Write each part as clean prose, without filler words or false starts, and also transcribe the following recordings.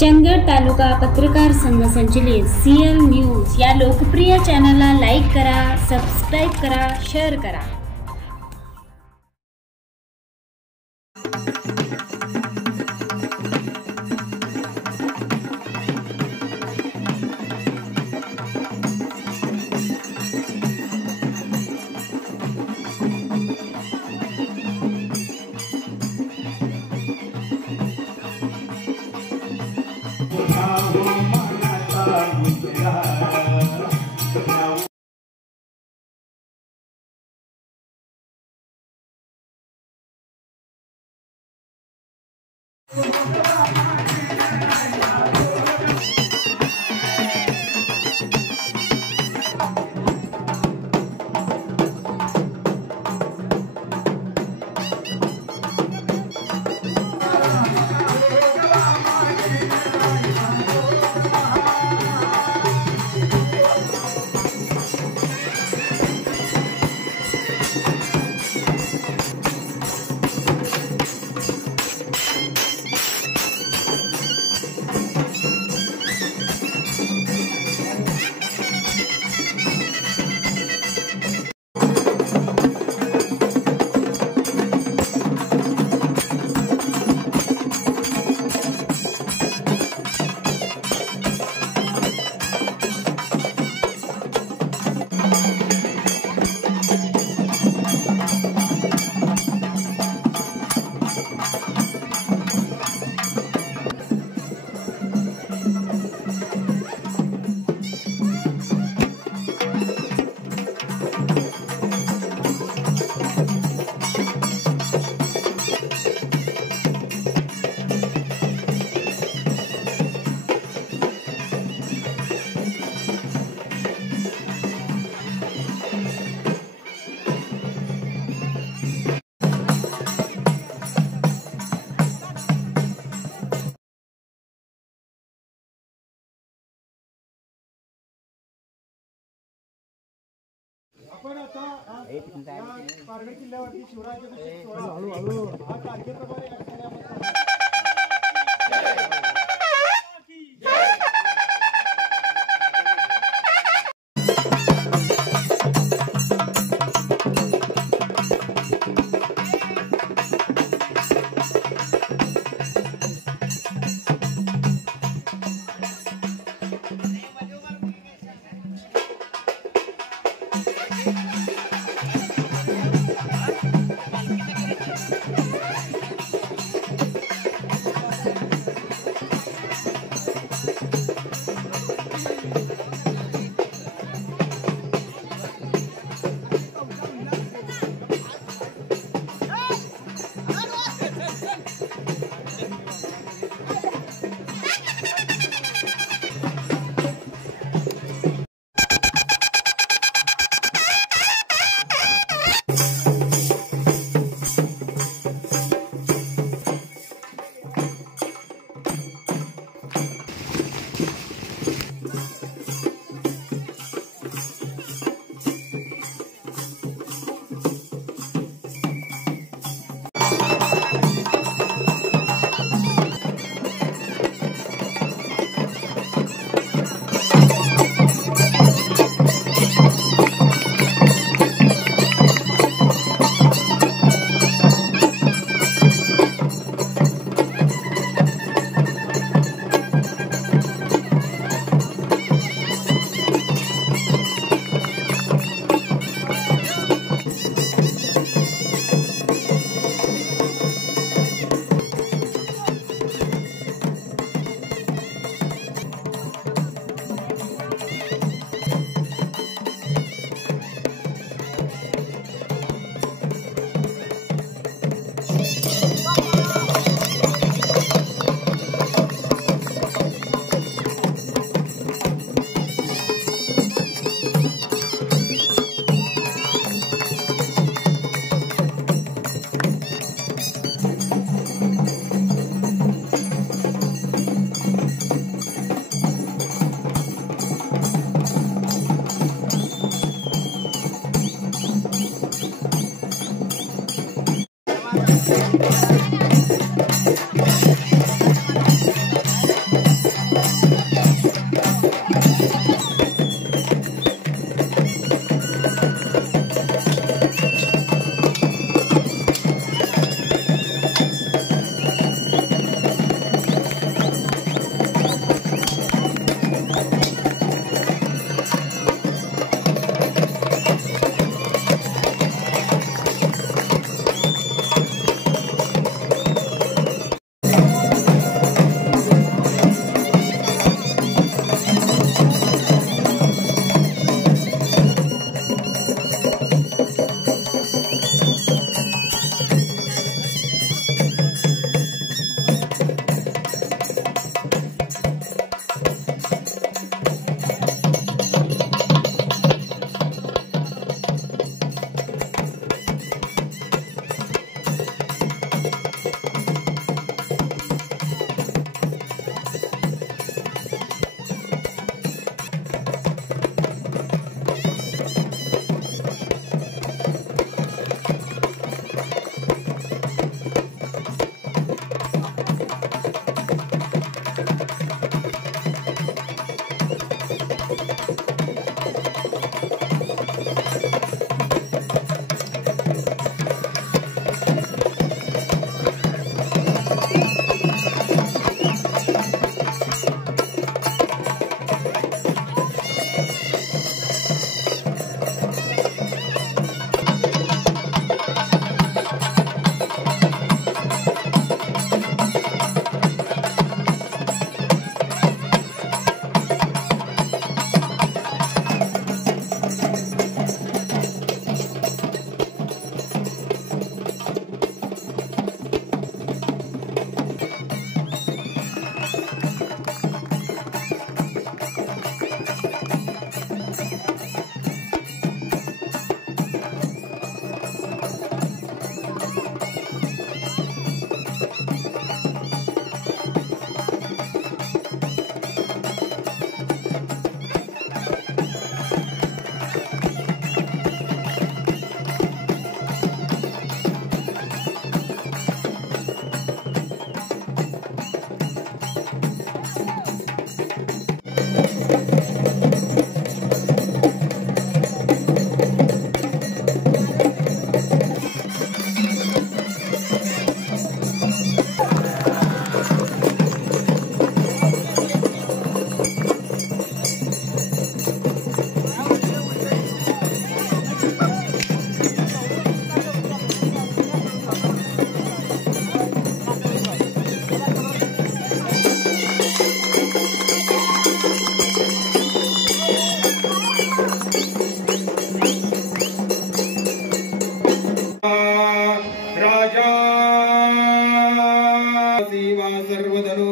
चंदगड तालुका पत्रकार संघ संचलित CL न्यूज या लोकप्रिय चॅनलला लाईक करा, सबस्क्राईब करा, शेअर करा. आपण आता पारनेर किल्ल्यावरती शिवरायाच्या हळूहळू हा तारखेप्रमाणे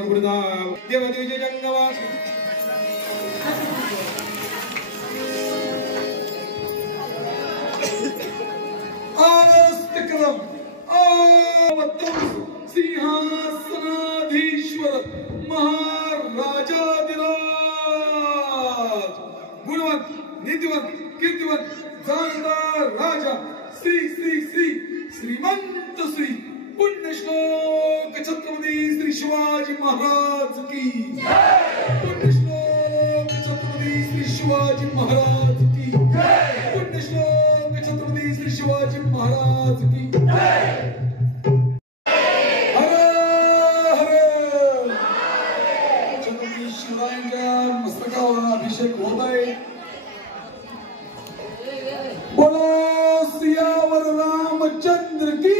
वरवृदा देवदेवचे जंगवास आरस्तक्रम सिंहासनाधीश्वर महाराजाधिराज गुणवंत नीतिवंत कीर्तिवंत जानदार राजा श्री श्री श्री श्रीमंत श्री पुण्यश्लोक छत्रपती श्री शिवाजी महाराज की पुण्यश्लोक छत्रपती श्री शिवाजी महाराज की पुण्यश्लोक छत्रपती श्री शिवाजी महाराज की हर हर छत्रपती शिवाजींच्या मस्तकावर अभिषेक होत आहे बोलो सियावर रामचंद्र की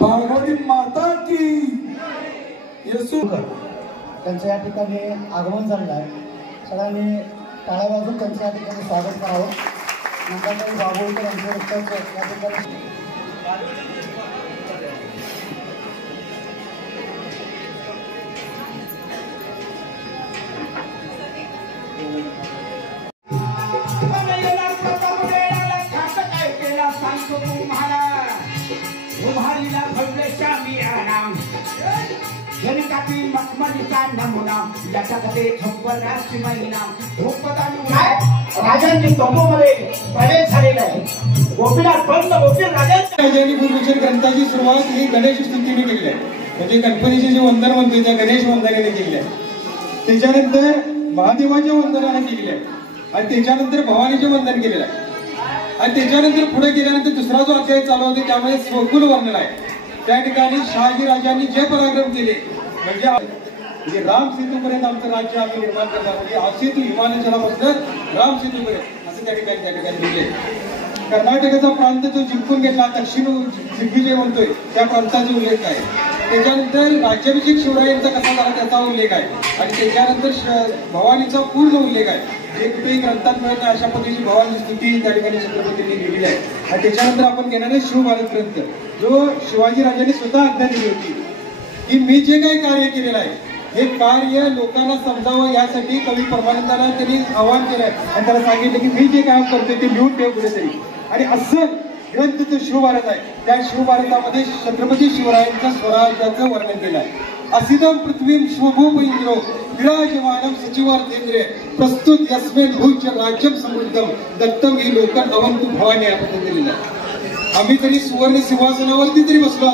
पार्वती माता की येसू त्यांच्या या ठिकाणी आगमन झालेलं आहे सगळ्यांनी टाळ्या वाजवून त्यांचं या ठिकाणी स्वागत करावं नंतर बाबूळकर यांच्या रक्ताचं या ठिकाणी राजांची तंबूमध्ये प्रवेश झालेला आहे गोपीनाथ पंत गोपीनाथ राजांनी गुरुचर ग्रंथाची सुरुवात ही गणेश स्तुतीने केली आहे म्हणजे गणपतीचे जे वंदन म्हणतो त्या गणेश वंदनेने केली आहे त्याच्यानंतर महादेवाच्या वंदनाने केलेली आहे आणि त्याच्यानंतर भवानीचे वंदन केलेलं आहे आणि त्याच्यानंतर पुढे गेल्यानंतर दुसरा जो अध्याय चालू होते त्यामध्ये स्वकुल वर्णन आहे त्या ठिकाणी शहाजी राजांनी जे पराक्रम केले म्हणजे राम सेतूपर्यंत आमचं राज्य आम्ही निर्माण करणार म्हणजे असेतू हिमालयापासून राम सेतूपर्यंत असं त्या ठिकाणी लिहिले कर्नाटकाचा प्रांत जो जिंकून घेतला दक्षिण दिग्विजय म्हणतोय त्या प्रांताचा उल्लेख आहे त्याच्यानंतर राज्याभिषेक शिवरायांचा कसा झाला त्याचा उल्लेख आहे आणि त्याच्यानंतर भवानीचा पूर्ण उल्लेख आहे जे कुठेही ग्रंथात मिळत नाही अशा पद्धतीची भवानी स्तुती त्या ठिकाणी छत्रपतींनी लिहिलेली आहे आणि त्याच्यानंतर आपण घेणार आहे शिवभारत ग्रंथ जो शिवाजी राजांनी स्वतः आज्ञा दिली होती की मी जे काही कार्य केलेलं आहे हे कार्य लोकांना समजावं यासाठी कवी परमानंदांना त्यांनी आवाहन केलंय आणि त्याला सांगितलं की मी जे काम करतोय ते लिहून ठेव कुठेतरी आणि असं ग्रंथ जो शिवभारत आहे त्या शिवभारतामध्ये छत्रपती शिवरायांच्या स्वराज्याचं वर्णन केलं आहे असिदम पृथ्वीम शिवभूप इंद्रो विराजमानम सचिवार्थेंद्रिय प्रस्तुत यस्मिन भूच राज्यम समृद्धम दत्तम ही लोकन अवंतु भवानी या पद्धतीने आम्ही तरी सुवर्ण सिंहासनावरती जरी बसलो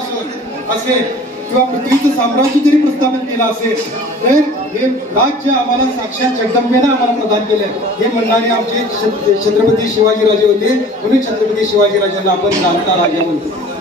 असेल किंवा पृथ्वीचं साम्राज्य जरी प्रस्थापित केलं असेल तर हे राज्य आम्हाला साक्षात जगदंबेनं आम्हाला प्रदान केलं हे म्हणणारे आमचे छत्रपती शिवाजीराजे होते म्हणून छत्रपती शिवाजीराजांना आपण जाणता राजा म्हणतो